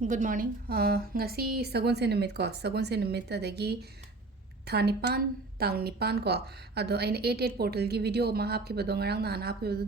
Good morning. Ngasi sagon se numit ko sagon se numit adagi thanipan tang nipan ko ado aina 88 portal gi video ma hap ki bado ngarang na hap ki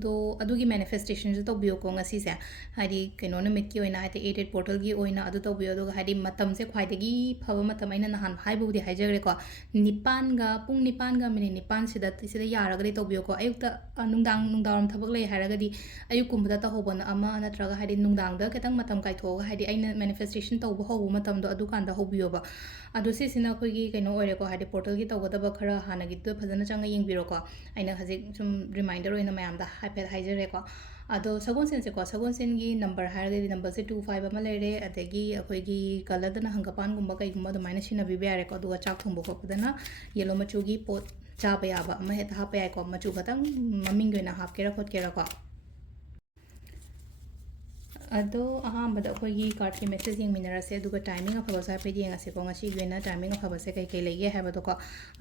do adugi manifestation ju to bio ko ngasi se hadi keno numit ki oina hadi 88 portal gi oina adu to bio do hadi matam se khwai dagi phaba matam aina nahan hai bu di haijare ko nipan ga pung nipan ga mini nipan sida yara ga to bio ko ayukta nungdang thabak lei haraga di ayuk kumbada ta hobon ama natraga hadi nungdang da ketang matam kai thoga hadi aina manifestation tawba hobu matam do adu kanda hobiyo ba adu si sina khoi gi keno ore ko hadi portal gi tawga da ba khara hana gi to phajana changa yeng biro ko aina haji sum reminder oina mayam da haipet haijare ko ado sagon sen se ko sagon sen gi number haraga di number se 25 ama lere adagi khoi gi color da na hangapan gumba kai gumba do minus sina bibi are ko adu chak thumbo ko padana yellow machu gi pot cha ba ya ba ma het ha pa ai ko machu khatang maming goina hap kera khot kera ko ado ahambada akhoi card ki message yeng minara se aduga timing afaba sa pe yeng ase ko ngasi gena timing afaba se kai kai lege ha ba do ko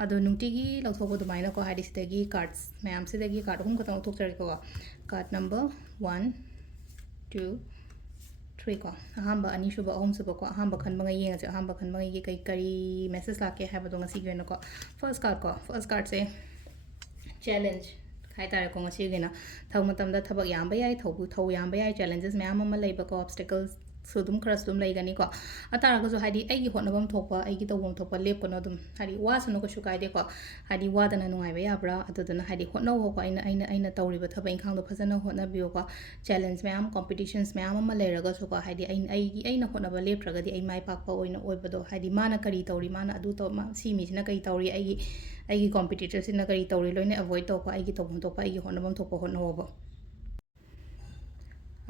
ado nungti gi lautho bo dumaina ko hadis dagi cards mayam se dagi card hum ko tang thok chari ko card number 1 2 3 ko ahamba ani shuba ahum suba ko ahamba khan banga yeng ase ahamba khan banga gi kai kari message la ke ha ba do ngasi gena ko first card se challenge hai tare ko ngasi gena thau matam da thabak yamba yai thau yamba yai challenges myam ama leiba ko obstacles so dum khras dum lei gani ko atara ko so hadi ai gi hotnabam thokpa ai gi tawbam thokpa lep kono dum hadi wa sano ko shukai de ko hadi wa dana nungai ba yabra atuduna hadi hotno ko aina tawri ba thaba inkhang do phajana hotna biyo ko challenge myam competitions myam ama leiraga so ko hadi aina hotnaba leptraga di ai mai pakpa oina oibado hadi mana kari tawri mana adu to si mi sina kai tawri ai competitor sina kari tawri loine avoid to ko ai gi tawbam to ko ai gi hotnabam thokpa hotno bo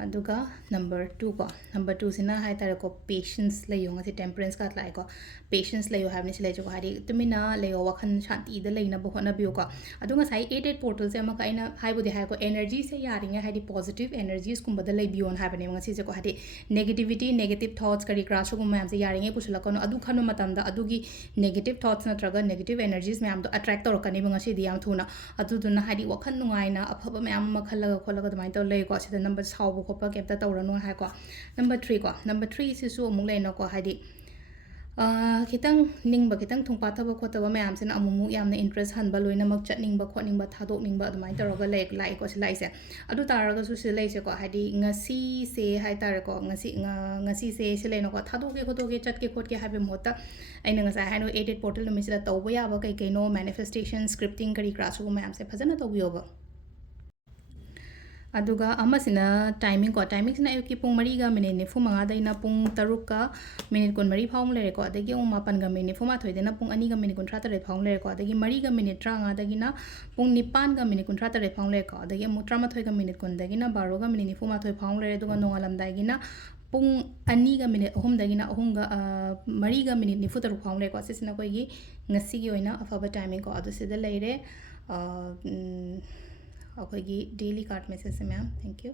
aduga number 2 ko number 2 sina hai tare ko patience layo ngasi temperance ka tlai ko patience layo havni sile jo hari tumina layo wakhan shanti da leina bo hona biyo ko adunga sai 88 portal se amaka ina hai bodi hai ko energy se yaringa hadi positive energies kumba da lei biyon habane ngasi se ko hadi negativity negative thoughts kari crash ko mayam se yaringa pusula ko adu khano matam da adugi negative thoughts na traga negative energies mayam do attract tor kani ngasi di yam thuna adu duna hadi wakhan nungaina afaba mayam makhalaga kholaga dumai to lei ko sida number saw ko kepta tawrano hai ko number 3 si su amung leino ko hadi kitang ningba kitang thungpa thaba khotaba mayam sin amumu yamna interest hanba loina mak chatningba khotningba thadok ningba adumai taraga lai ko silai se adu taraga su silai se ko hadi ngasi se hai tar ko ngasi se silai no ko thadoke khotoke chatke khotke habe mota aina ngasa haino 88 portal no misila tawba ya ba kai kai no manifestation scripting kari class ko mayam se phajana tawbiyo ba aduga amasina timing sina ayuki pung mariga minute ne fumanga daina pung taruka minute kon mari phaung lere ko adagi um mapan ga minute fuma thoidena pung ani ga minute kon thra tare phaung lere ko adagi mari ga minute tranga dagina pung nipan ga minute kon thra tare phaung lere ko adagi mutra ma thoi ga minute kon dagina 12 ga minute fuma thoi phaung lere duga nongalam dagina pung ani ga minute ahum dagina ahum ga mari ga minute nifu taru phaung lere ko sisina koi gi ngasi gi oina afaba timing ko adu sida leire akhoi gi daily card message se ma'am thank you